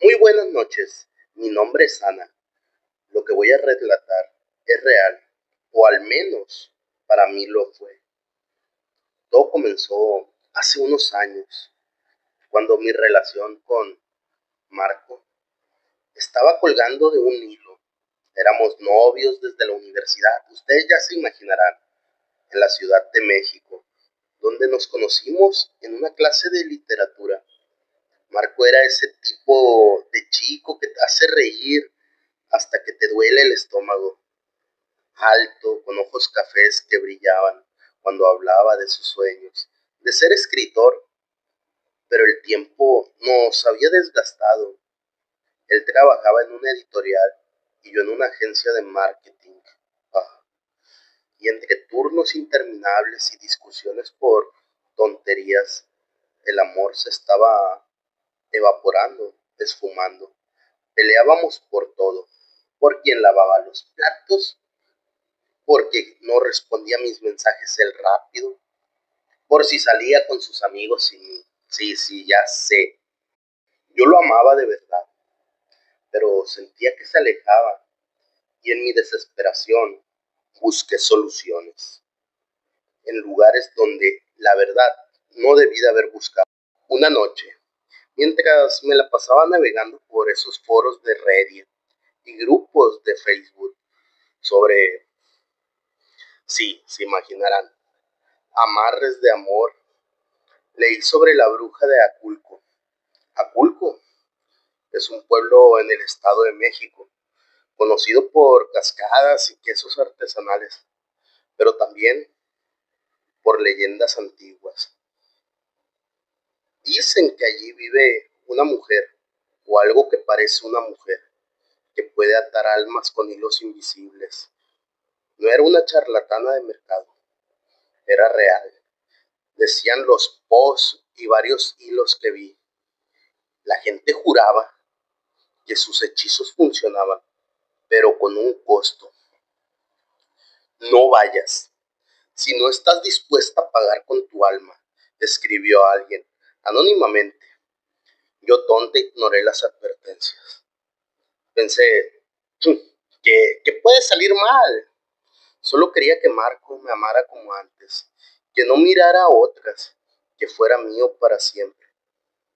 Muy buenas noches, mi nombre es Ana. Lo que voy a relatar es real, o al menos para mí lo fue. Todo comenzó hace unos años, cuando mi relación con Marco estaba colgando de un hilo. Éramos novios desde la universidad, ustedes ya se imaginarán, en la Ciudad de México, donde nos conocimos en una clase de literatura. Marco era ese tipo de chico que te hace reír hasta que te duele el estómago, alto, con ojos cafés que brillaban cuando hablaba de sus sueños, de ser escritor, pero el tiempo nos había desgastado. Él trabajaba en una editorial y yo en una agencia de marketing. Ah, y entre turnos interminables y discusiones por tonterías, el amor se estaba evaporando, esfumando. Peleábamos por todo, por quien lavaba los platos, porque no respondía a mis mensajes el rápido, por si salía con sus amigos sin mí. Sí, sí, ya sé. Yo lo amaba de verdad, pero sentía que se alejaba y en mi desesperación busqué soluciones en lugares donde la verdad no debí de haber buscado. Una noche, mientras me la pasaba navegando por esos foros de Reddit y grupos de Facebook sobre, sí, se imaginarán, amarres de amor, leí sobre la bruja de Aculco. Aculco es un pueblo en el Estado de México, conocido por cascadas y quesos artesanales, pero también por leyendas antiguas. Dicen que allí vive una mujer, o algo que parece una mujer, que puede atar almas con hilos invisibles. No era una charlatana de mercado, era real. Decían los posts y varios hilos que vi. La gente juraba que sus hechizos funcionaban, pero con un costo. No vayas. Si no estás dispuesta a pagar con tu alma, escribió alguien, anónimamente. Yo tonta ignoré las advertencias. Pensé, que puede salir mal. Solo quería que Marco me amara como antes, que no mirara a otras, que fuera mío para siempre.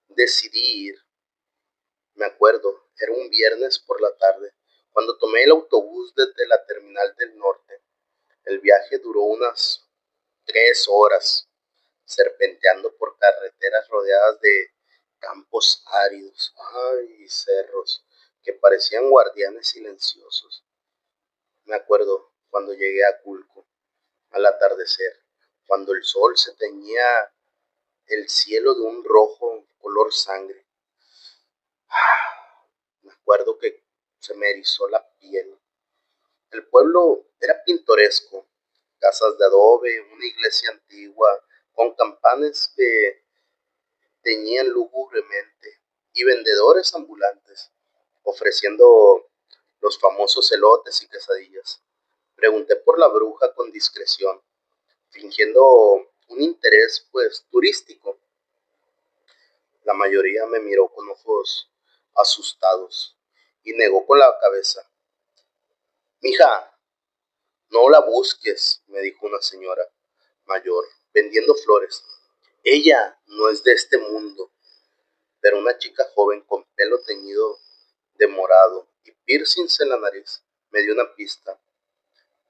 Decidí ir. Me acuerdo, era un viernes por la tarde, cuando tomé el autobús desde la terminal del norte. El viaje duró unas 3 horas, serpenteando por carreteras rodeadas de campos áridos, ay, y cerros que parecían guardianes silenciosos. Me acuerdo cuando llegué a Culco, al atardecer, cuando el sol se teñía el cielo de un rojo color sangre. Me acuerdo que se me erizó la piel. El pueblo era pintoresco, casas de adobe, una iglesia antigua, con campanas que teñían lúgubremente, y vendedores ambulantes, ofreciendo los famosos elotes y quesadillas. Pregunté por la bruja con discreción, fingiendo un interés, pues, turístico. La mayoría me miró con ojos asustados y negó con la cabeza. Mija, no la busques, me dijo una señora mayor, vendiendo flores. Ella no es de este mundo. Pero una chica joven con pelo teñido de morado y piercings en la nariz me dio una pista.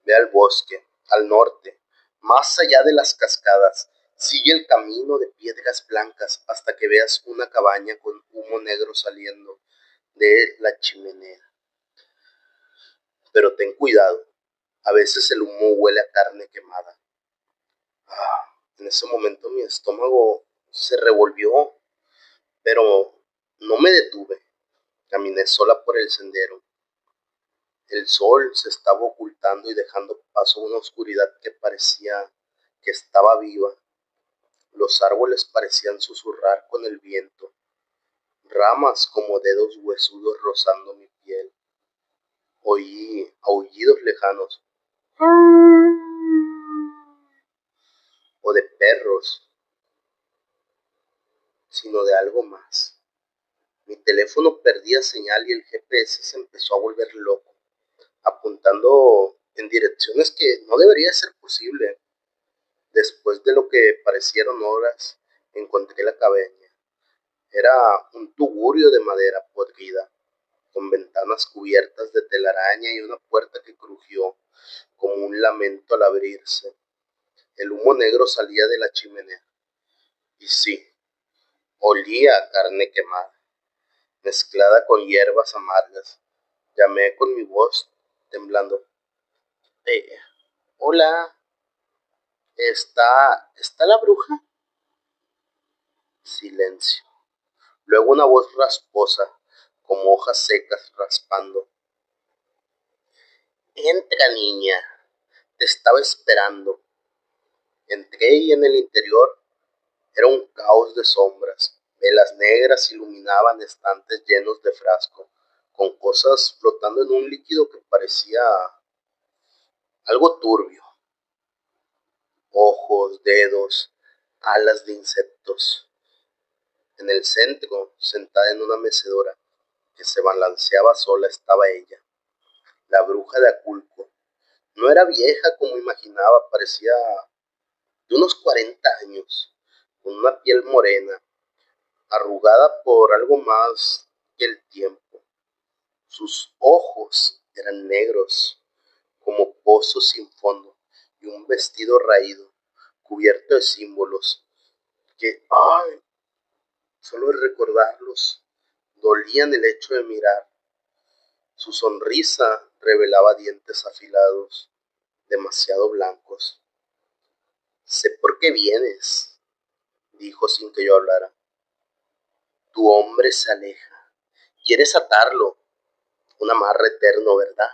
Ve al bosque, al norte, más allá de las cascadas. Sigue el camino de piedras blancas hasta que veas una cabaña con humo negro saliendo de la chimenea. Pero ten cuidado, a veces el humo huele a carne quemada. En ese momento mi estómago se revolvió, pero no me detuve. Caminé sola por el sendero. El sol se estaba ocultando y dejando paso a una oscuridad que parecía que estaba viva. Los árboles parecían susurrar con el viento, ramas como dedos huesudos rozando mi piel. Oí aullidos lejanos, o de perros, sino de algo más. Mi teléfono perdía señal y el GPS se empezó a volver loco, apuntando en direcciones que no debería ser posible. Después de lo que parecieron horas, encontré la cabaña. Era un tugurio de madera podrida, con ventanas cubiertas de telaraña y una puerta que crujió como un lamento al abrirse. El humo negro salía de la chimenea. Y sí, olía a carne quemada, mezclada con hierbas amargas. Llamé con mi voz temblando. Eh, Hola, ¿está la bruja? Silencio. Luego una voz rasposa, como hojas secas raspando. Entra, niña, te estaba esperando. Entré y en el interior era un caos de sombras. Velas negras iluminaban estantes llenos de frasco, con cosas flotando en un líquido que parecía algo turbio. Ojos, dedos, alas de insectos. En el centro, sentada en una mecedora que se balanceaba sola, estaba ella, la bruja de Aculco. No era vieja como imaginaba, parecía de unos 40 años, con una piel morena, arrugada por algo más que el tiempo. Sus ojos eran negros, como pozos sin fondo, y un vestido raído, cubierto de símbolos, que, solo de recordarlos, dolían el hecho de mirar. Su sonrisa revelaba dientes afilados, demasiado blancos. Sé por qué vienes, dijo sin que yo hablara. Tu hombre se aleja. Quieres atarlo. Un amarre eterno, ¿verdad?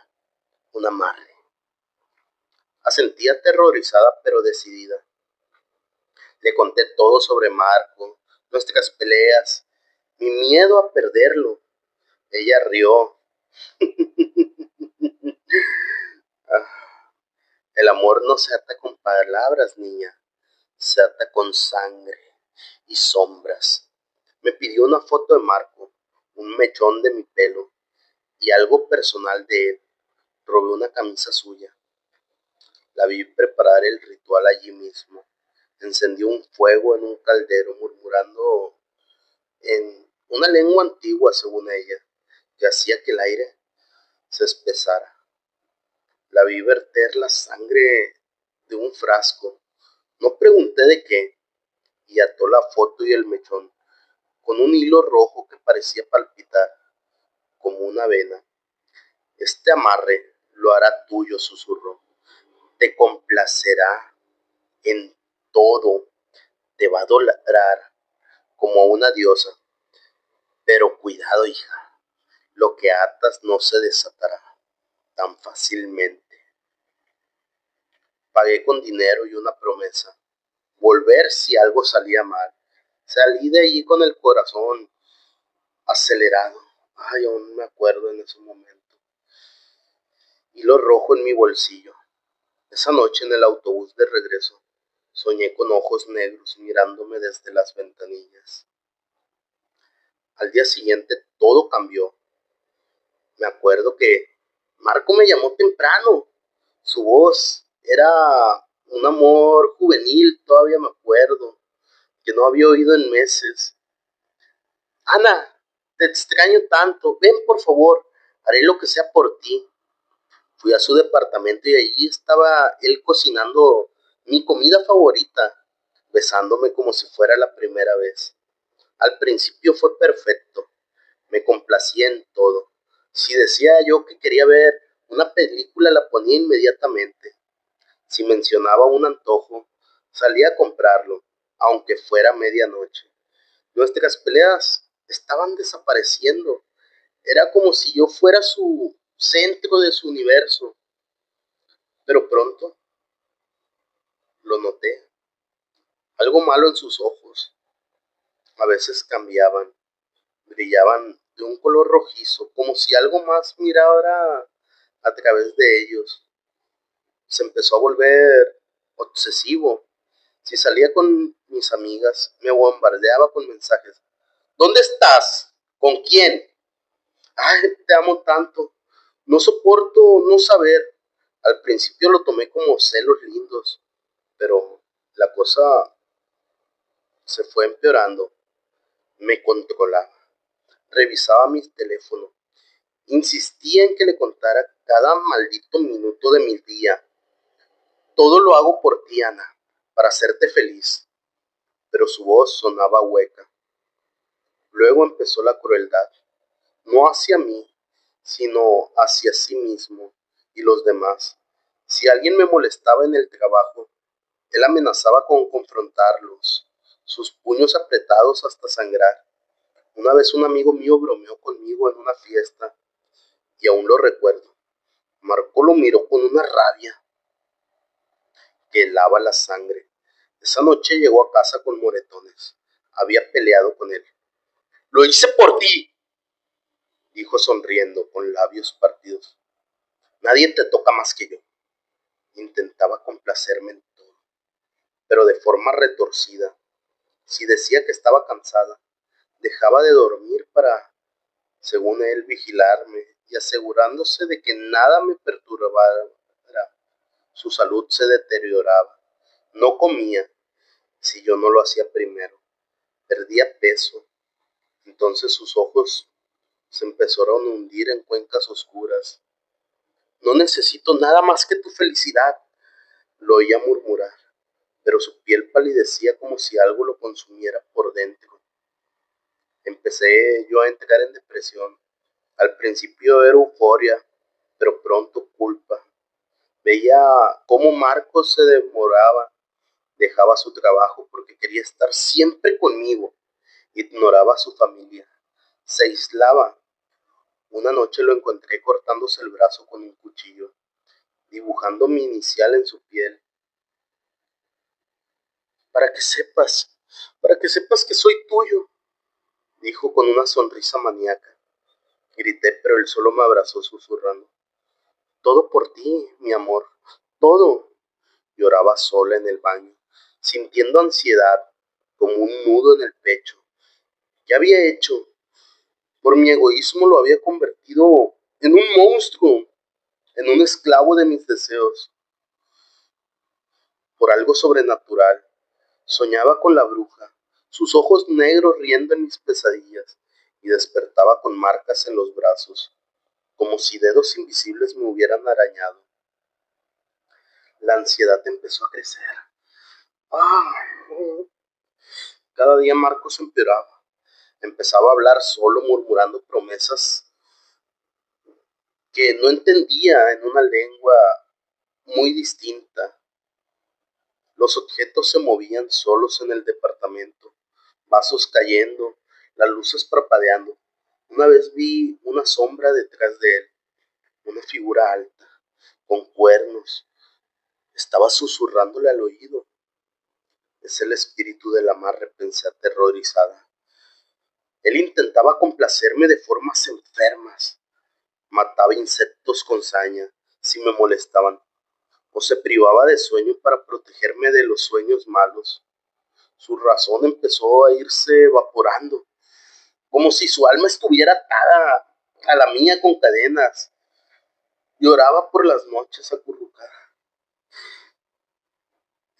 Un amarre. Asentí aterrorizada pero decidida. Le conté todo sobre Marco, nuestras peleas, mi miedo a perderlo. Ella rió. El amor no se ata con palabras, niña. Se ata con sangre y sombras. Me pidió una foto de Marco, un mechón de mi pelo y algo personal de él. Robé una camisa suya. La vi preparar el ritual allí mismo. Encendió un fuego en un caldero, murmurando en una lengua antigua, según ella, que hacía que el aire se espesara. La vi verter la sangre de un frasco. No pregunté de qué, y ató la foto y el mechón con un hilo rojo que parecía palpitar como una vena. Este amarre lo hará tuyo, susurró. Te complacerá en todo, te va a adorar como a una diosa. Pero cuidado, hija, lo que atas no se desatará tan fácilmente. Pagué con dinero y una promesa. Volver si algo salía mal. Salí de allí con el corazón acelerado. Ay, aún me acuerdo en ese momento. Hilo rojo en mi bolsillo. Esa noche en el autobús de regreso, soñé con ojos negros mirándome desde las ventanillas. Al día siguiente todo cambió. Me acuerdo que Marco me llamó temprano. Su voz era un amor juvenil, todavía me acuerdo, que no había oído en meses. Ana, te extraño tanto. Ven, por favor, haré lo que sea por ti. Fui a su departamento y allí estaba él cocinando mi comida favorita, besándome como si fuera la primera vez. Al principio fue perfecto, me complacía en todo. Si decía yo que quería ver una película, la ponía inmediatamente. Si mencionaba un antojo, salía a comprarlo, aunque fuera medianoche. Nuestras peleas estaban desapareciendo. Era como si yo fuera su centro de su universo. Pero pronto lo noté. Algo malo en sus ojos. A veces cambiaban, brillaban de un color rojizo, como si algo más mirara a través de ellos. Se empezó a volver obsesivo. Si salía con mis amigas, me bombardeaba con mensajes. ¿Dónde estás? ¿Con quién? Ay, te amo tanto. No soporto no saber. Al principio lo tomé como celos lindos, pero la cosa se fue empeorando. Me controlaba. Revisaba mi teléfono. Insistía en que le contara cada maldito minuto de mi día. Todo lo hago por ti, Ana, para hacerte feliz. Pero su voz sonaba hueca. Luego empezó la crueldad, no hacia mí, sino hacia sí mismo y los demás. Si alguien me molestaba en el trabajo, él amenazaba con confrontarlos, sus puños apretados hasta sangrar. Una vez un amigo mío bromeó conmigo en una fiesta, y aún lo recuerdo. Marco lo miró con una rabia que helaba la sangre. Esa noche llegó a casa con moretones. Había peleado con él. Lo hice por ti, dijo sonriendo, con labios partidos. Nadie te toca más que yo. Intentaba complacerme en todo, pero de forma retorcida. Si decía que estaba cansada, dejaba de dormir para, según él, vigilarme y asegurándose de que nada me perturbara. Su salud se deterioraba. No comía si yo no lo hacía primero. Perdía peso. Entonces sus ojos se empezaron a hundir en cuencas oscuras. No necesito nada más que tu felicidad, lo oía murmurar, pero su piel palidecía como si algo lo consumiera por dentro. Empecé yo a entrar en depresión. Al principio era euforia, pero pronto culpa. Veía cómo Marcos se demoraba, dejaba su trabajo porque quería estar siempre conmigo, ignoraba a su familia, se aislaba. Una noche lo encontré cortándose el brazo con un cuchillo, dibujando mi inicial en su piel. Para que sepas, para que sepas que soy tuyo, dijo con una sonrisa maníaca. Grité, pero él solo me abrazó susurrando. Todo por ti, mi amor, todo. Lloraba sola en el baño, sintiendo ansiedad, como un nudo en el pecho. ¿Qué había hecho? Por mi egoísmo lo había convertido en un monstruo, en un esclavo de mis deseos. Por algo sobrenatural, soñaba con la bruja, sus ojos negros riendo en mis pesadillas, y despertaba con marcas en los brazos, como si dedos invisibles me hubieran arañado. La ansiedad empezó a crecer. ¡Ah! Cada día Marcos empeoraba. Empezaba a hablar solo, murmurando promesas que no entendía en una lengua muy distinta. Los objetos se movían solos en el departamento, vasos cayendo, las luces parpadeando. Una vez vi una sombra detrás de él, una figura alta, con cuernos. Estaba susurrándole al oído. Es el espíritu de la madre, pensé aterrorizada. Él intentaba complacerme de formas enfermas. Mataba insectos con saña si me molestaban, o se privaba de sueño para protegerme de los sueños malos. Su razón empezó a irse evaporando, como si su alma estuviera atada a la mía con cadenas. Lloraba por las noches acurrucada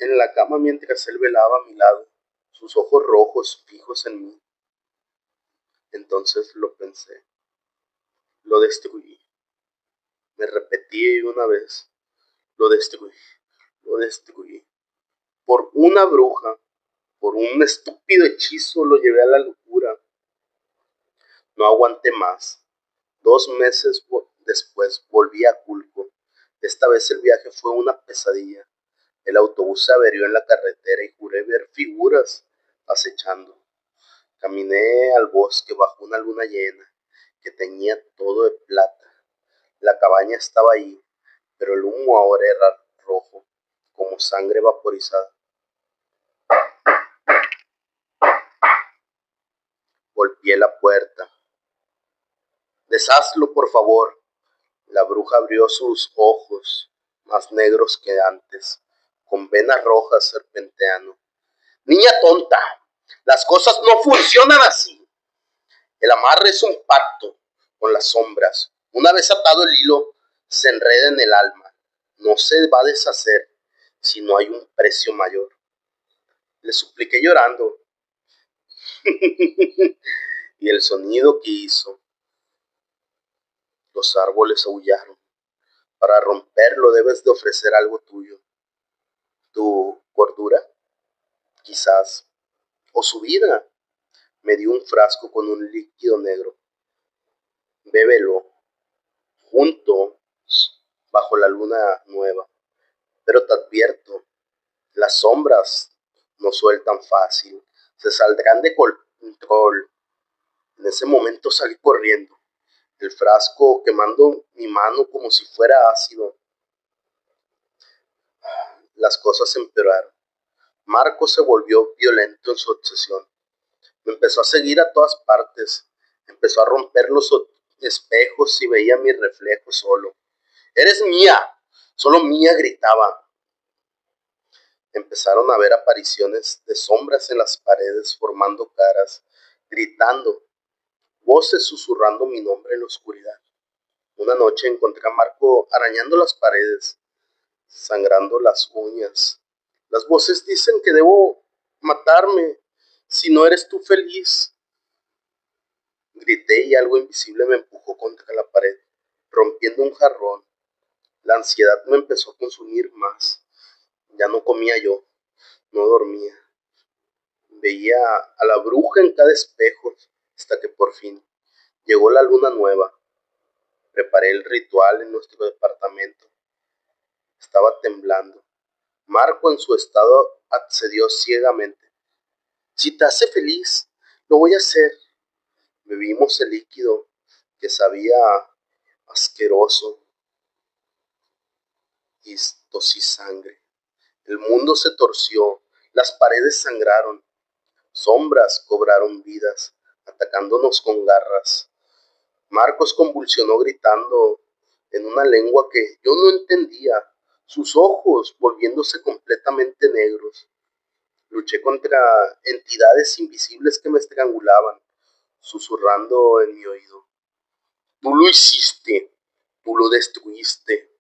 en la cama mientras él velaba a mi lado, sus ojos rojos fijos en mí. Entonces lo pensé, lo destruí. Me repetí una vez, lo destruí, lo destruí. Por una bruja, por un estúpido hechizo lo llevé a la locura. No aguanté más. 2 meses después volví a Culco. Esta vez el viaje fue una pesadilla. El autobús se averió en la carretera y juré ver figuras acechando. Caminé al bosque bajo una luna llena que teñía todo de plata. La cabaña estaba ahí, pero el humo ahora era rojo, como sangre vaporizada. Golpeé la puerta. Deshazlo, por favor. La bruja abrió sus ojos, más negros que antes, con venas rojas serpenteando. Niña tonta, las cosas no funcionan así. El amarre es un pacto con las sombras. Una vez atado el hilo, se enreda en el alma. No se va a deshacer si no hay un precio mayor. Le supliqué llorando. Y el sonido que hizo, los árboles aullaron. Para romperlo debes de ofrecer algo tuyo. Tu cordura, quizás, o su vida. Me dio un frasco con un líquido negro. Bébelo, juntos, bajo la luna nueva. Pero te advierto, las sombras no sueltan fácil. Se saldrán de control. En ese momento salí corriendo, el frasco quemando mi mano como si fuera ácido. Las cosas empeoraron. Marco se volvió violento en su obsesión. Me empezó a seguir a todas partes. Empezó a romper los espejos y veía mi reflejo solo. ¡Eres mía! Solo mía, gritaba. Empezaron a ver apariciones de sombras en las paredes, formando caras, gritando, voces susurrando mi nombre en la oscuridad. Una noche encontré a Marco arañando las paredes, sangrando las uñas. Las voces dicen que debo matarme si no eres tú feliz. Grité y algo invisible me empujó contra la pared, rompiendo un jarrón. La ansiedad me empezó a consumir más. Ya no comía yo, no dormía. Veía a la bruja en cada espejo hasta que por fin llegó la luna nueva. Preparé el ritual en nuestro departamento. Estaba temblando. Marco en su estado accedió ciegamente. Si te hace feliz, lo voy a hacer. Bebimos el líquido que sabía asqueroso y tosí sangre. El mundo se torció, las paredes sangraron, sombras cobraron vidas, atacándonos con garras. Marcos convulsionó gritando en una lengua que yo no entendía, sus ojos volviéndose completamente negros. Luché contra entidades invisibles que me estrangulaban, susurrando en mi oído. Tú lo hiciste, tú lo destruiste.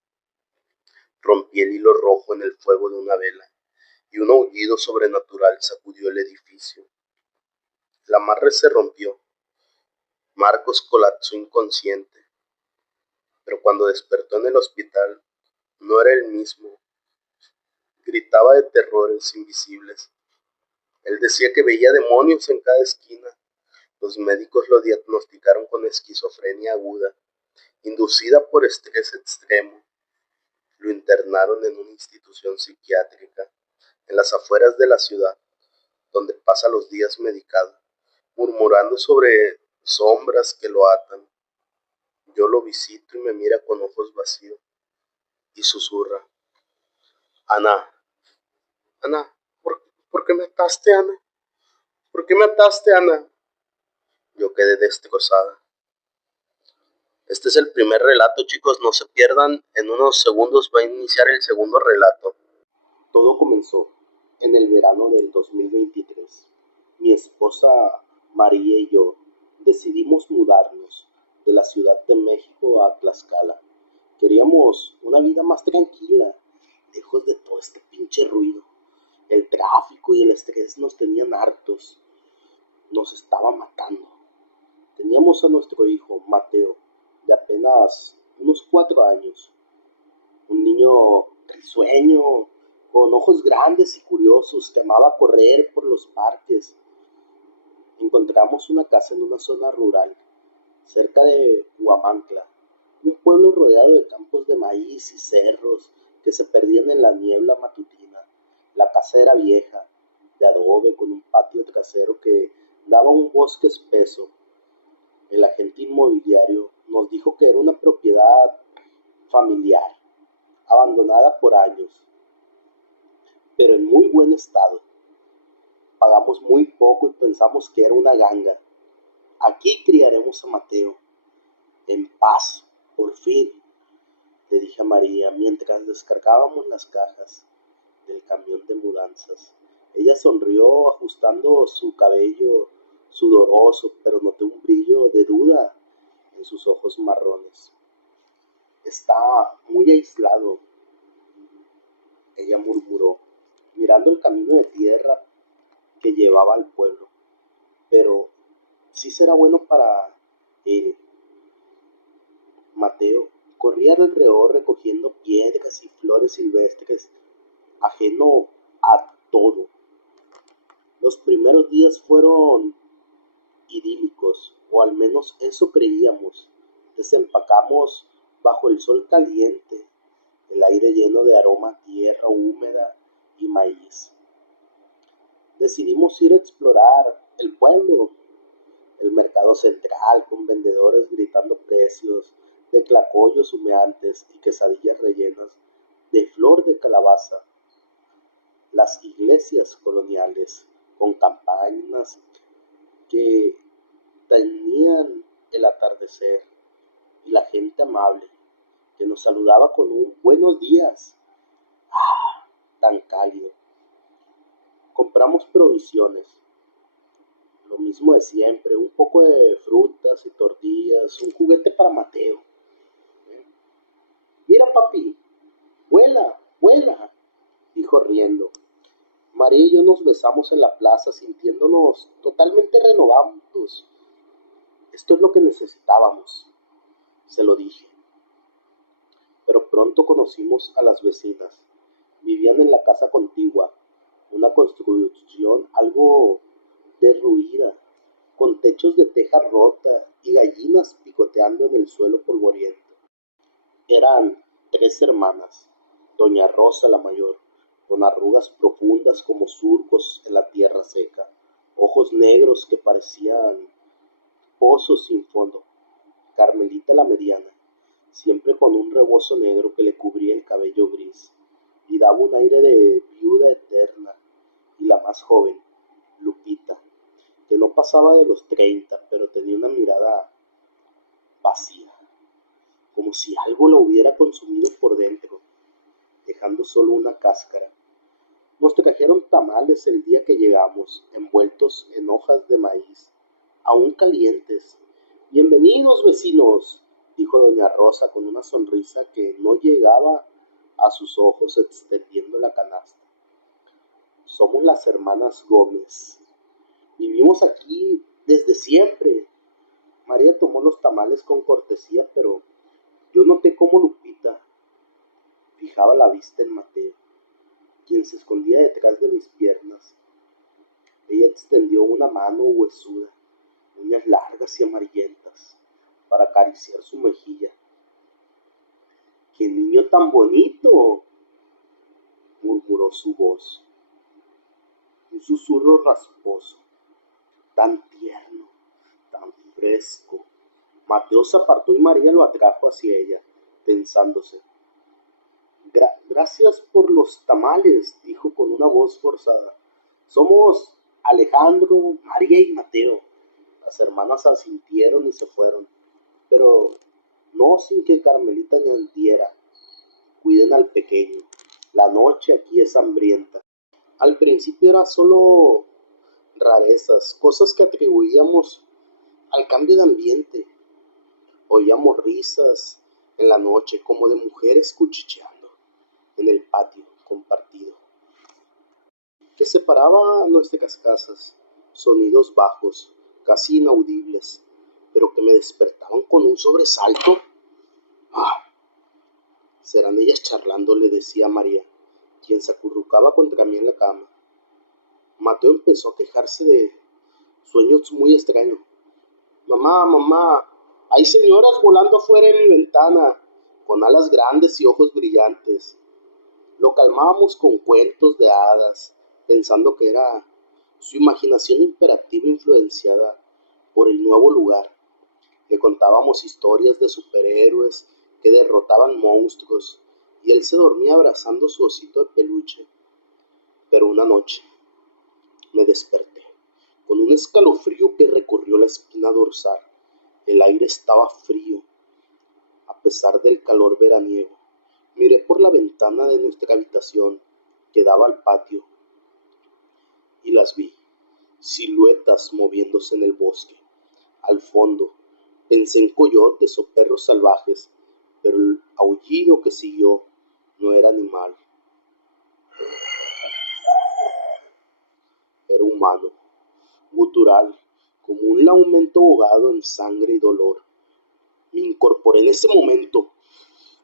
Rompí el hilo rojo en el fuego de una vela y un aullido sobrenatural sacudió el edificio. El amarre se rompió. Marcos colapsó inconsciente, pero cuando despertó en el hospital no era el mismo. Gritaba de terrores invisibles. Él decía que veía demonios en cada esquina. Los médicos lo diagnosticaron con esquizofrenia aguda, inducida por estrés extremo. Lo internaron en una institución psiquiátrica en las afueras de la ciudad, donde pasa los días medicado, murmurando sobre sombras que lo atan. Yo lo visito y me mira con ojos vacíos y susurra. Ana, Ana, ¿por qué me ataste, Ana? ¿Por qué me ataste, Ana? Yo quedé destrozada. Este es el primer relato, chicos, no se pierdan. En unos segundos va a iniciar el segundo relato. Todo comenzó en el verano del 2023. Mi esposa María y yo decidimos mudarnos de la Ciudad de México a Tlaxcala. Queríamos una vida más tranquila, lejos de todo este pinche ruido. El tráfico y el estrés nos tenían hartos, nos estaba matando. Teníamos a nuestro hijo, Mateo, de apenas unos 4 años. Un niño risueño, con ojos grandes y curiosos, que amaba correr por los parques. Encontramos una casa en una zona rural, cerca de Huamantla, un pueblo rodeado de campos de maíz y cerros que se perdían en la niebla matutina. La casa era vieja, de adobe, con un patio trasero que daba a un bosque espeso. El agente inmobiliario nos dijo que era una propiedad familiar, abandonada por años, pero en muy buen estado. Pagamos muy poco y pensamos que era una ganga. Aquí criaremos a Mateo, en paz, por fin, le dije a María mientras descargábamos las cajas del camión de mudanzas. Ella sonrió ajustando su cabello sudoroso, pero noté un brillo de duda en sus ojos marrones. Está muy aislado, ella murmuró, mirando el camino de tierra que llevaba al pueblo. Pero sí será bueno para él. Mateo corría alrededor recogiendo piedras y flores silvestres, ajeno a todo. Los primeros días fueron idílicos, o al menos eso creíamos. Desempacamos bajo el sol caliente, el aire lleno de aroma a tierra húmeda y maíz. Decidimos ir a explorar el pueblo, el mercado central con vendedores gritando precios de tlacoyos humeantes y quesadillas rellenas de flor de calabaza, las iglesias coloniales con campanas que tenían el atardecer y la gente amable que nos saludaba con un buenos días, tan cálido. Compramos provisiones, lo mismo de siempre, un poco de frutas y tortillas, un juguete para Mateo. Mira, papi, vuela, vuela, dijo riendo. María y yo nos besamos en la plaza sintiéndonos totalmente renovados. Esto es lo que necesitábamos, se lo dije. Pero pronto conocimos a las vecinas. Vivían en la casa contigua, una construcción algo derruida, con techos de teja rota y gallinas picoteando en el suelo polvoriento. Eran 3 hermanas, doña Rosa la mayor, con arrugas profundas como surcos en la tierra seca, ojos negros que parecían pozos sin fondo. Carmelita la mediana, siempre con un rebozo negro que le cubría el cabello gris y daba un aire de viuda eterna. Y la más joven, Lupita, que no pasaba de los 30, pero tenía una mirada vacía, como si algo lo hubiera consumido por dentro, dejando solo una cáscara. Nos trajeron tamales el día que llegamos, envueltos en hojas de maíz, aún calientes. Bienvenidos, vecinos, dijo doña Rosa con una sonrisa que no llegaba a sus ojos, extendiendo la canasta. Somos las hermanas Gómez. Vivimos aquí desde siempre. María tomó los tamales con cortesía, pero yo noté cómo Lupita fijaba la vista en Mateo, quien se escondía detrás de mis piernas. Ella extendió una mano huesuda, uñas largas y amarillentas, para acariciar su mejilla. ¡Qué niño tan bonito!, murmuró su voz, un susurro rasposo, tan tierno, tan fresco. Mateo se apartó y María lo atrajo hacia ella, tensándose. Gracias por los tamales, dijo con una voz forzada. Somos Alejandro, María y Mateo. Las hermanas asintieron y se fueron, pero no sin que Carmelita añadiera: cuiden al pequeño, la noche aquí es hambrienta. Al principio era solo rarezas, cosas que atribuíamos al cambio de ambiente. Oíamos risas en la noche como de mujeres cuchicheando en el patio compartido que separaba nuestras casas, sonidos bajos, casi inaudibles, pero que me despertaban con un sobresalto. ¡Ah! Serán ellas charlando, le decía a María, quien se acurrucaba contra mí en la cama. Mateo empezó a quejarse de sueños muy extraños. Mamá, mamá, hay señoras volando fuera de mi ventana, con alas grandes y ojos brillantes. Lo calmábamos con cuentos de hadas, pensando que era su imaginación imperativa influenciada por el nuevo lugar. Le contábamos historias de superhéroes que derrotaban monstruos y él se dormía abrazando su osito de peluche. Pero una noche me desperté con un escalofrío que recorrió la espina dorsal. El aire estaba frío, a pesar del calor veraniego. Miré por la ventana de nuestra habitación que daba al patio y las vi. siluetas moviéndose en el bosque. Al fondo, pensé en coyotes o perros salvajes, pero el aullido que siguió no era animal, era humano, gutural, como un lamento ahogado en sangre y dolor. Me incorporé en ese momento.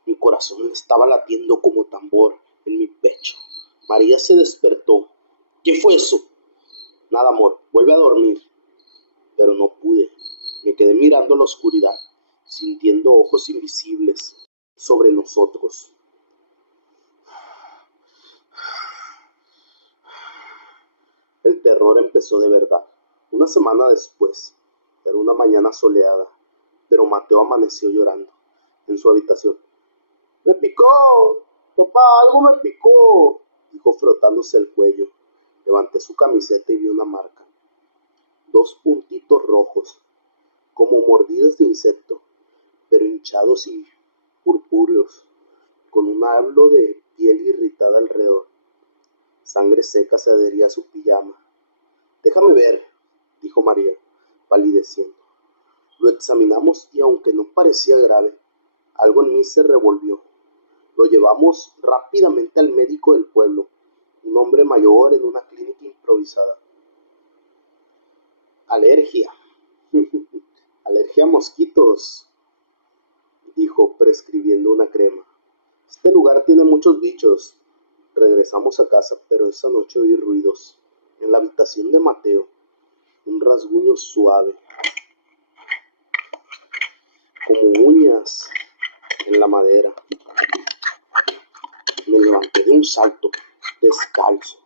Mi corazón estaba latiendo como tambor en mi pecho. María se despertó. ¿Qué fue eso? Nada, amor, vuelve a dormir. Pero no pude. Me quedé mirando la oscuridad, sintiendo ojos invisibles sobre nosotros. El terror empezó de verdad. Una semana después, era una mañana soleada, pero Mateo amaneció llorando en su habitación. ¡Me picó! ¡Papá, algo me picó!, dijo frotándose el cuello. Levanté su camiseta y vi una marca. 2 puntitos rojos, como mordidas de insecto, pero hinchados y purpúreos, con un halo de piel irritada alrededor. Sangre seca se adhería a su pijama. Déjame ver, dijo María, palideciendo. Lo examinamos y aunque no parecía grave, algo en mí se revolvió. Lo llevamos rápidamente al médico del pueblo, un hombre mayor en una clínica improvisada. Alergia. Alergia a mosquitos, dijo, prescribiendo una crema. Este lugar tiene muchos bichos. Regresamos a casa, pero esa noche oí ruidos. En la habitación de Mateo, un rasguño suave, como uñas en la madera. Me levanté de un salto, descalzo.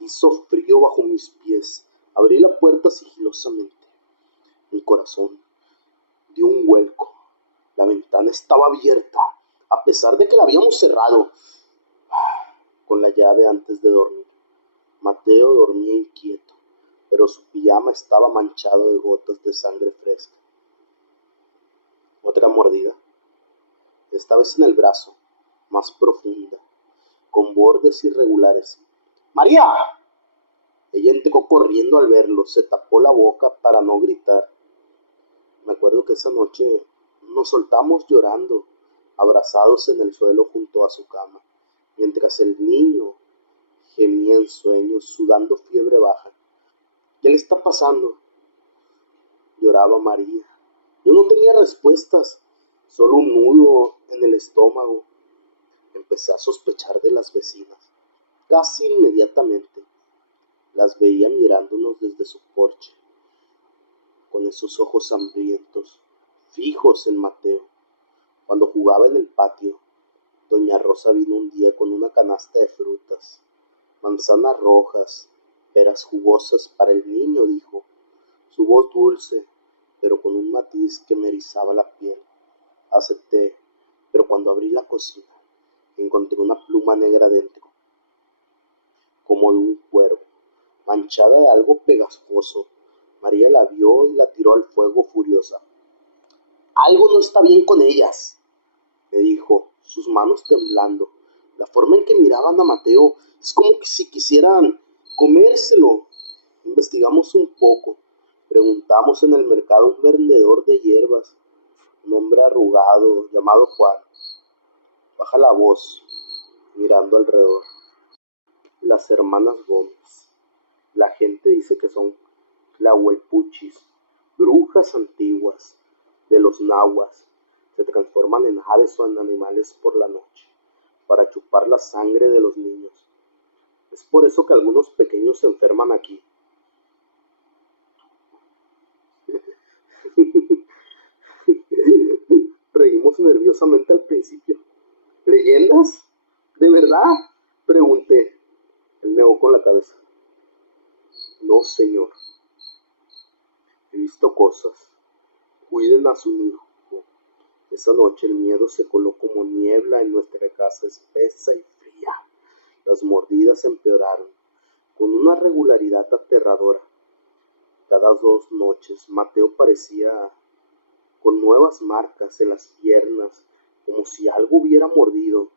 Hizo frío bajo mis pies. Abrí la puerta sigilosamente. Mi corazón dio un vuelco. La ventana estaba abierta, a pesar de que la habíamos cerrado con la llave antes de dormir. Mateo dormía inquieto, pero su pijama estaba manchado de gotas de sangre fresca. Otra mordida, esta vez en el brazo, más profunda, con bordes irregulares. ¡María! Ella entró corriendo al verlo, se tapó la boca para no gritar. Me acuerdo que esa noche nos soltamos llorando, abrazados en el suelo junto a su cama, mientras el niño gemía en sueños, sudando fiebre baja. ¿Qué le está pasando?, lloraba María. Yo no tenía respuestas, solo un nudo en el estómago. Empecé a sospechar de las vecinas. Casi inmediatamente las veía mirándonos desde su porche, con esos ojos hambrientos, fijos en Mateo. Cuando jugaba en el patio, doña Rosa vino un día con una canasta de frutas, manzanas rojas, peras jugosas para el niño, dijo, su voz dulce, pero con un matiz que me erizaba la piel. Acepté, pero cuando abrí la cocina, encontré una pluma negra dentro, como de un cuervo, manchada de algo pegajoso. María la vio y la tiró al fuego furiosa. Algo no está bien con ellas, me dijo, sus manos temblando. La forma en que miraban a Mateo es como que si quisieran comérselo. Investigamos un poco. Preguntamos en el mercado a un vendedor de hierbas, un hombre arrugado llamado Juan. Baja la voz, mirando alrededor. Las hermanas Gómez. La gente dice que son tlahuelpuchis, brujas antiguas de los nahuas. Se transforman en aves o en animales por la noche para chupar la sangre de los niños. Es por eso que algunos pequeños se enferman aquí. Reímos nerviosamente al principio. ¿Leyendas? ¿De verdad?, pregunté. Él negó con la cabeza. No, señor. He visto cosas. Cuiden a su hijo. Esa noche el miedo se coló como niebla en nuestra casa, espesa y fría. Las mordidas empeoraron, con una regularidad aterradora. Cada 2 noches Mateo parecía con nuevas marcas en las piernas, como si algo hubiera mordido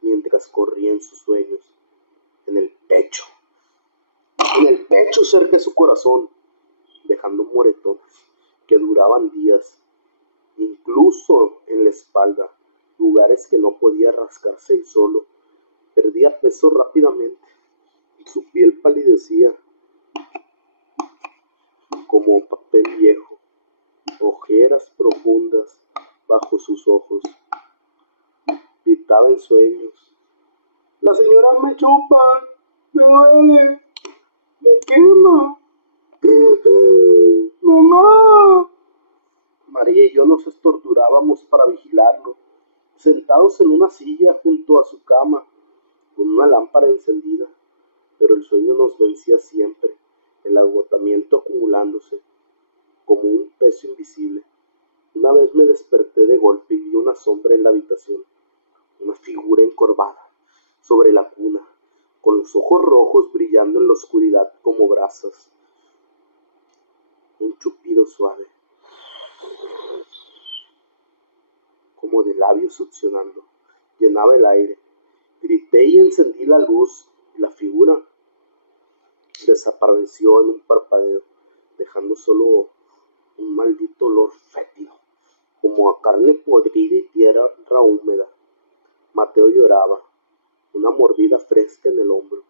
mientras corría en sus sueños, en el pecho, en el pecho cerca de su corazón, dejando moretones que duraban días, incluso en la espalda, lugares que no podía rascarse él solo. Perdía peso rápidamente y su piel palidecía como papel viejo, ojeras profundas bajo sus ojos. Gritaba en sueños: las señoras me chupan, me duele, me quema, mamá. María y yo nos torturábamos para vigilarlo, sentados en una silla junto a su cama, con una lámpara encendida, pero el sueño nos vencía siempre, el agotamiento acumulándose como un peso invisible. Una vez me desperté de golpe y vi una sombra en la habitación, una figura encorvada sobre la cuna, con los ojos rojos brillando en la oscuridad como brasas. Un chuppido suave, como de labios succionando, llenaba el aire. Grité y encendí la luz y la figura desapareció en un parpadeo, dejando solo un maldito olor fétido, como a carne podrida y tierra húmeda. Mateo lloraba, una mordida fresca en el hombro.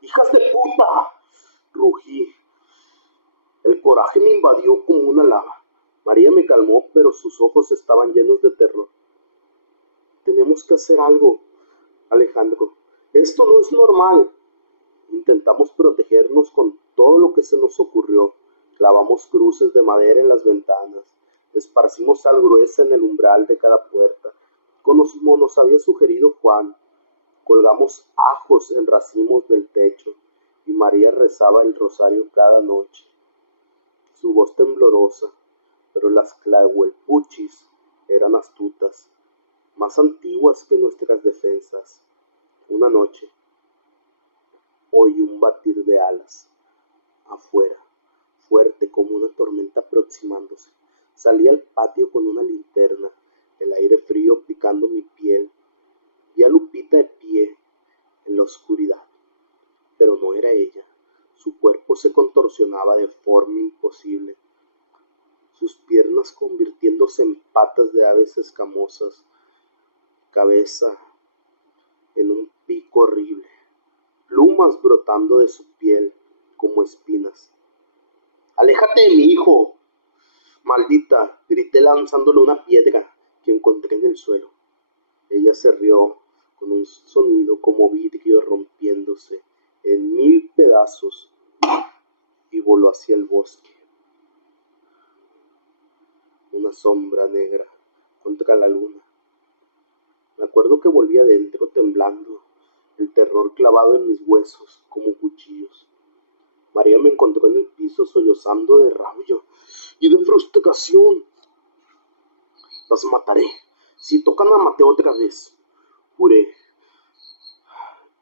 ¡Hijas de puta!, rugí. El coraje me invadió como una lava. María me calmó, pero sus ojos estaban llenos de terror. Tenemos que hacer algo, Alejandro. Esto no es normal. Intentamos protegernos con todo lo que se nos ocurrió. Clavamos cruces de madera en las ventanas. Esparcimos sal gruesa en el umbral de cada puerta, como nos había sugerido Juan. Colgamos ajos en racimos del techo y María rezaba el rosario cada noche. Su voz temblorosa, pero las clahuelpuchis eran astutas, más antiguas que nuestras defensas. Una noche oí un batir de alas afuera, fuerte como una tormenta aproximándose. Salí al patio con una linterna, el aire frío picando mi piel. Vi a Lupita de pie en la oscuridad, pero no era ella. Su cuerpo se contorsionaba de forma imposible, sus piernas convirtiéndose en patas de aves escamosas, cabeza en un pico horrible, plumas brotando de su piel como espinas. ¡Aléjate de mi hijo! ¡Maldita!, grité lanzándole una piedra que encontré en el suelo. Ella se rió con un sonido como vidrio rompiéndose en 1000 pedazos y voló hacia el bosque. Una sombra negra contra la luna. Me acuerdo que volví adentro temblando, el terror clavado en mis huesos como cuchillos. María me encontró en el piso sollozando de rabia y de frustración. Las mataré si tocan a Mateo otra vez, juré.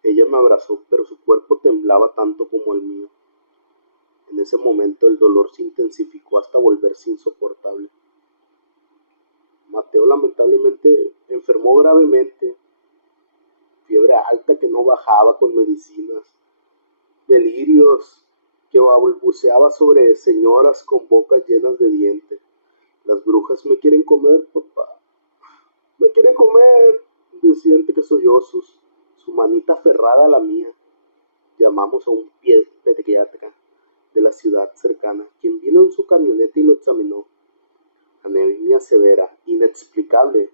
Ella me abrazó, pero su cuerpo temblaba tanto como el mío. En ese momento el dolor se intensificó hasta volverse insoportable. Mateo lamentablemente enfermó gravemente, fiebre alta que no bajaba con medicinas, delirios que balbuceaba sobre señoras con bocas llenas de dientes. Las brujas me quieren comer, papá, me quieren comer, decía entre sollozos, su manita aferrada a la mía. Llamamos a un pediatra de la ciudad cercana, quien vino en su camioneta y lo examinó. Anemia severa, inexplicable.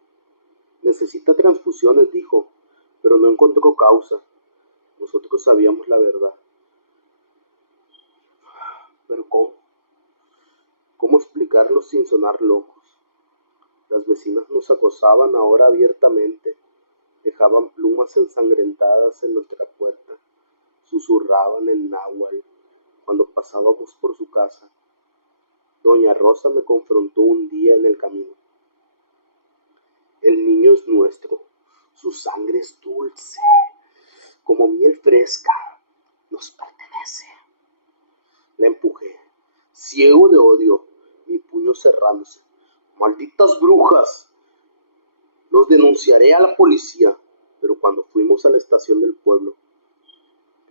Necesita transfusiones, dijo, pero no encontró causa. Nosotros sabíamos la verdad. Pero ¿cómo? ¿Cómo explicarlo sin sonar locos? Las vecinas nos acosaban ahora abiertamente, dejaban plumas ensangrentadas en nuestra puerta, susurraban en náhuatl cuando pasábamos por su casa. Doña Rosa me confrontó un día en el camino. El niño es nuestro, su sangre es dulce, como miel fresca, nos pertenece. La empujé, ciego de odio, mi puño cerrándose. ¡Malditas brujas! Los denunciaré a la policía. Pero cuando fuimos a la estación del pueblo,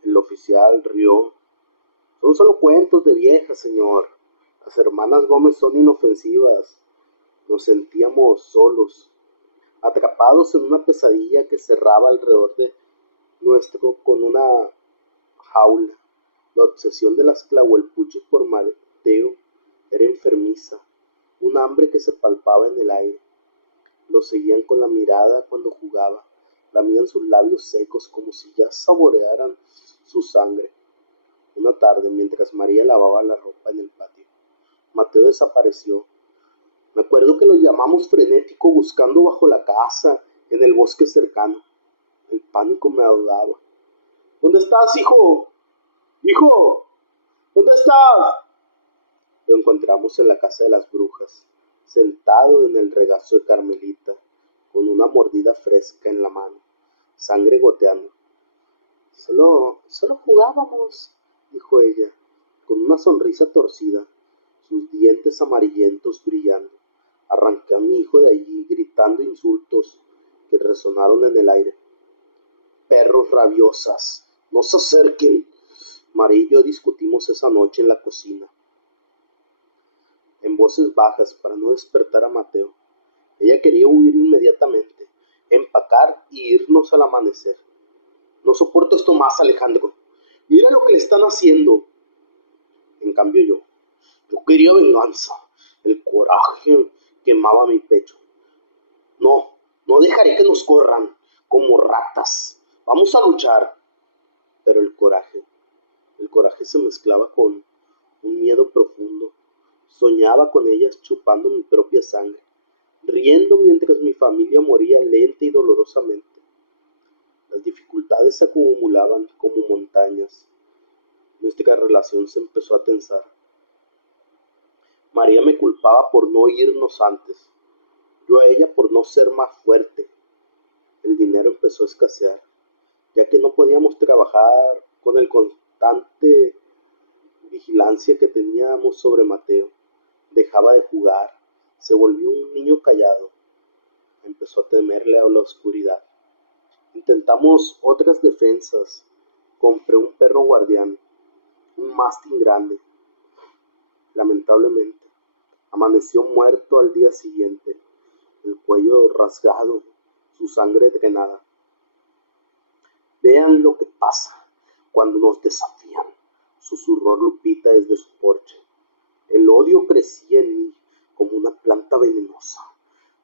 el oficial rió Son solo cuentos de viejas, señor. Las hermanas Gómez son inofensivas. Nos sentíamos solos, atrapados en una pesadilla que cerraba alrededor de nuestro con una jaula. La obsesión de las Tlahuelpuchis por Mateo era enfermiza, un hambre que se palpaba en el aire. Lo seguían con la mirada cuando jugaba, lamían sus labios secos como si ya saborearan su sangre. Una tarde, mientras María lavaba la ropa en el patio, Mateo desapareció. Me acuerdo que lo llamamos frenético buscando bajo la casa, en el bosque cercano. El pánico me ahogaba. ¿Dónde estás, hijo? ¡Hijo! ¿Dónde estás? Lo encontramos en la casa de las brujas, sentado en el regazo de Carmelita, con una mordida fresca en la mano, sangre goteando. Solo jugábamos, dijo ella, con una sonrisa torcida, sus dientes amarillentos brillando. Arranqué a mi hijo de allí, gritando insultos que resonaron en el aire. Perros rabiosas, no se acerquen. María y yo discutimos esa noche en la cocina, en voces bajas para no despertar a Mateo. Ella quería huir inmediatamente, empacar y irnos al amanecer. No soporto esto más, Alejandro. Mira lo que le están haciendo. En cambio yo quería venganza. El coraje quemaba mi pecho. No dejaré que nos corran como ratas. Vamos a luchar. Pero el coraje se mezclaba con un miedo profundo. Soñaba con ellas chupando mi propia sangre, riendo mientras mi familia moría lenta y dolorosamente. Las dificultades se acumulaban como montañas. Nuestra relación se empezó a tensar. María me culpaba por no irnos antes, yo a ella por no ser más fuerte. El dinero empezó a escasear, ya que no podíamos trabajar con el constante vigilancia que teníamos sobre Mateo. Dejaba de jugar, se volvió un niño callado, empezó a temerle a la oscuridad. Intentamos otras defensas, compré un perro guardián, un mastín grande. Lamentablemente, amaneció muerto al día siguiente, el cuello rasgado, su sangre drenada. Vean lo que pasa cuando nos desafían, susurró Lupita desde su porche. El odio crecía en mí como una planta venenosa,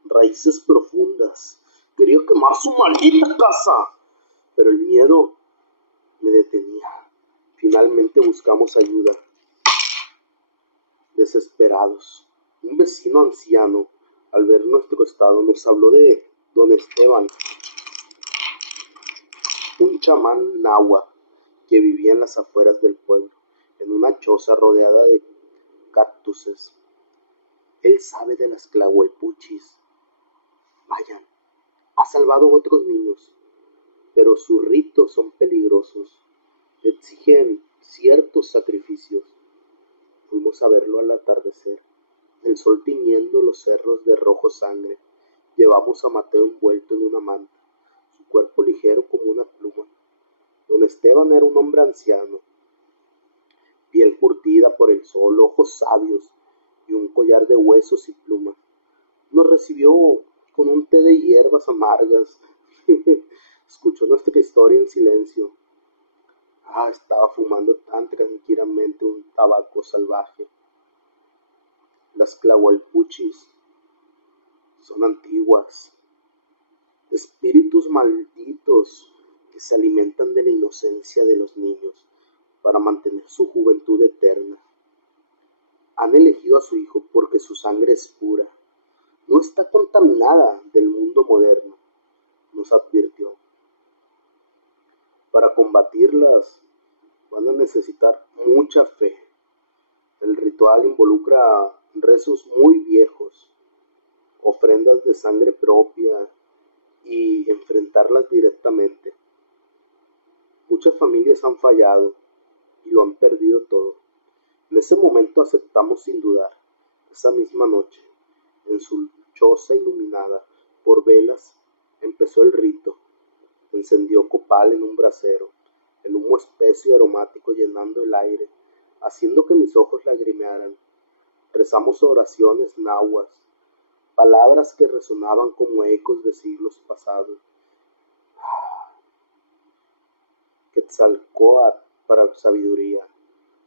raíces profundas. Quería quemar su maldita casa, pero el miedo me detenía. Finalmente buscamos ayuda, desesperados. Un vecino anciano, al ver nuestro estado, nos habló de don Esteban, un chamán náhuatl que vivía en las afueras del pueblo, en una choza rodeada de cactuses. Él sabe de las Tlahuelpuchis. Vayan, ha salvado a otros niños, pero sus ritos son peligrosos. Exigen ciertos sacrificios. Fuimos a verlo al atardecer, el sol tiñendo los cerros de rojo sangre. Llevamos a Mateo envuelto en una manta, su cuerpo ligero como una pluma. Don Esteban era un hombre anciano, piel curtida por el sol, ojos sabios y un collar de huesos y plumas. Nos recibió con un té de hierbas amargas. Escuchó nuestra historia en silencio. Estaba fumando tan tranquilamente un tabaco salvaje. Las Tlahuelpuchis son antiguas, espíritus malditos que se alimentan de la inocencia de los niños para mantener su juventud eterna. Han elegido a su hijo porque su sangre es pura, no está contaminada del mundo moderno, nos advirtió. Para combatirlas van a necesitar mucha fe. El ritual involucra rezos muy viejos, ofrendas de sangre propia y enfrentarlas directamente. Muchas familias han fallado y lo han perdido todo. En ese momento aceptamos sin dudar. Esa misma noche, en su choza iluminada por velas, empezó el rito. Encendió copal en un brasero, el humo espeso y aromático llenando el aire, haciendo que mis ojos lagrimearan. Rezamos oraciones nahuas, palabras que resonaban como ecos de siglos pasados. Quetzalcóatl para sabiduría,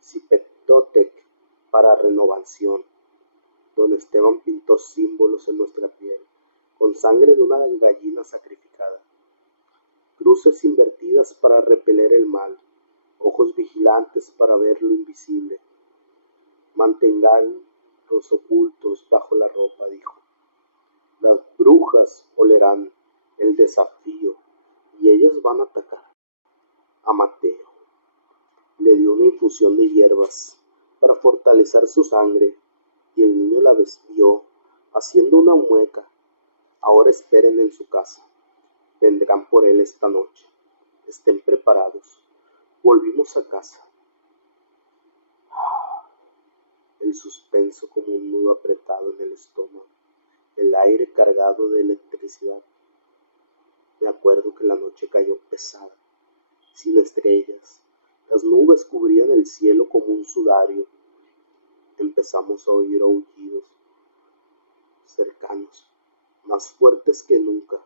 Zipetotec para renovación. Don Esteban pintó símbolos en nuestra piel, con sangre de una gallina sacrificada. Cruces invertidas para repeler el mal, ojos vigilantes para ver lo invisible. Mantengan los ocultos bajo la ropa, dijo. Las brujas olerán el desafío y ellas van a atacar. A Mateo le dio una infusión de hierbas para fortalecer su sangre y el niño la vestió haciendo una mueca. Ahora esperen en su casa. Vendrán por él esta noche. Estén preparados. Volvimos a casa. El suspenso como un nudo apretado en el estómago. El aire cargado de electricidad. Me acuerdo que la noche cayó pesada, sin estrellas. Las nubes cubrían el cielo como un sudario. Empezamos a oír aullidos cercanos, más fuertes que nunca.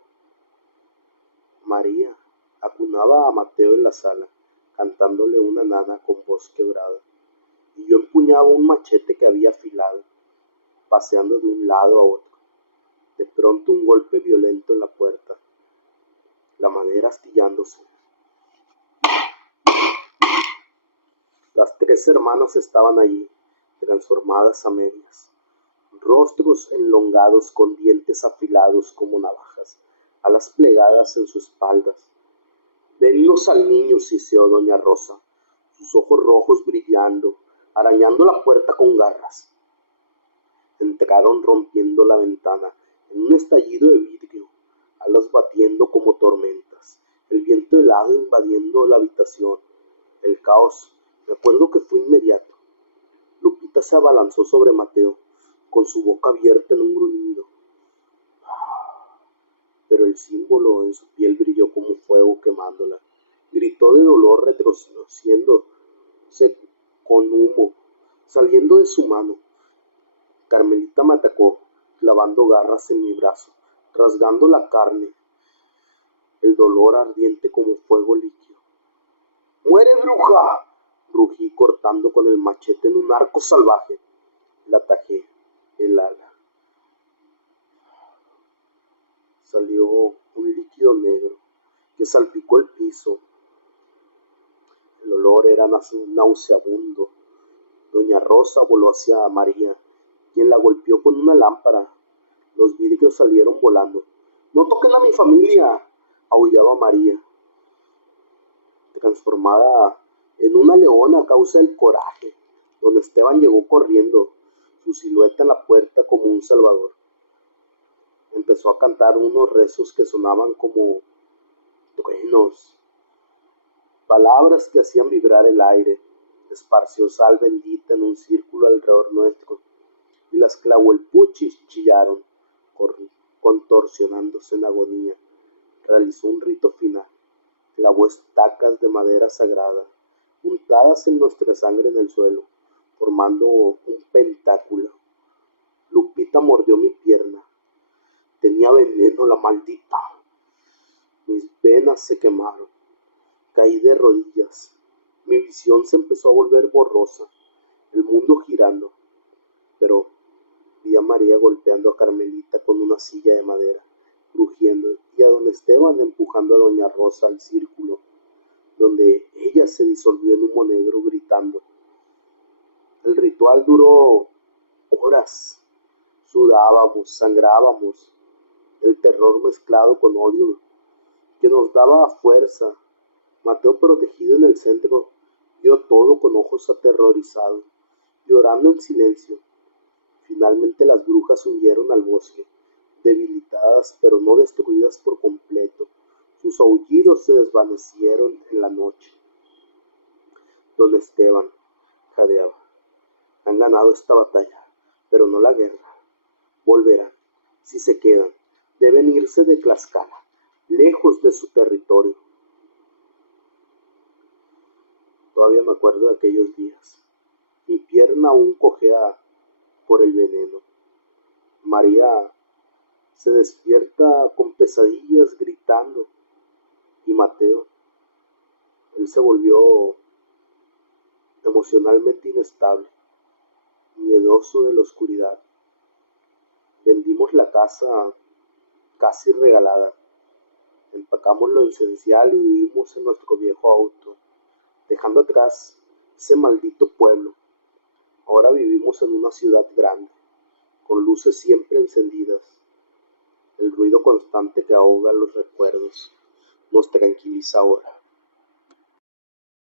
María acunaba a Mateo en la sala, cantándole una nana con voz quebrada, y yo empuñaba un machete que había afilado, paseando de un lado a otro. De pronto un golpe violento en la puerta, la madera astillándose. Las 3 hermanas estaban allí, transformadas a medias, rostros enlongados con dientes afilados como navajas, alas plegadas en sus espaldas. «Denos al niño», siseó doña Rosa, sus ojos rojos brillando, arañando la puerta con garras. Entraron rompiendo la ventana en un estallido de vidrio, alas batiendo como tormentas, el viento helado invadiendo la habitación. El caos, me acuerdo que fue inmediato. Lupita se abalanzó sobre Mateo, con su boca abierta en un gruñido. Pero el símbolo en su piel brilló como fuego quemándola. Gritó de dolor retrocediéndose con humo, saliendo de su mano. Carmelita me atacó, clavando garras en mi brazo, rasgando la carne, el dolor ardiente como fuego líquido. «¡Muere, bruja!», rugí cortando con el machete en un arco salvaje. La tajé el ala. Salió un líquido negro que salpicó el piso. El olor era nauseabundo. Doña Rosa voló hacia María, quien la golpeó con una lámpara. Los vidrios salieron volando. «¡No toquen a mi familia!», aullaba María, transformada en una leona a causa del coraje. Don Esteban llegó corriendo, su silueta en la puerta como un salvador. Empezó a cantar unos rezos que sonaban como truenos, palabras que hacían vibrar el aire. Esparció sal bendita en un círculo alrededor nuestro, y las clahuelpuchis chillaron, contorsionándose en agonía. Realizó un rito final, clavó estacas de madera sagrada, untadas en nuestra sangre en el suelo, formando un pentáculo. Lupita mordió mi pierna. Tenía veneno la maldita. Mis venas se quemaron. Caí de rodillas. Mi visión se empezó a volver borrosa, el mundo girando. Pero vi a María golpeando a Carmelita con una silla de madera, crujiendo, y a don Esteban empujando a doña Rosa al círculo, donde ella se disolvió en humo negro gritando. El ritual duró horas. Sudábamos, sangrábamos, el terror mezclado con odio que nos daba fuerza. Mateo, protegido en el centro, vio todo con ojos aterrorizados, llorando en silencio. Finalmente las brujas huyeron al bosque, debilitadas pero no destruidas por completo. Sus aullidos se desvanecieron en la noche. Don Esteban jadeaba. Han ganado esta batalla, pero no la guerra. Volverán, si se quedan. Deben irse de Tlaxcala, lejos de su territorio. Todavía me acuerdo de aquellos días. Mi pierna aún cojea por el veneno. María se despierta con pesadillas gritando. Y Mateo, él se volvió emocionalmente inestable, miedoso de la oscuridad. Vendimos la casa casi regalada, empacamos lo esencial y vivimos en nuestro viejo auto, dejando atrás ese maldito pueblo. Ahora vivimos en una ciudad grande, con luces siempre encendidas. El ruido constante que ahoga los recuerdos nos tranquiliza ahora.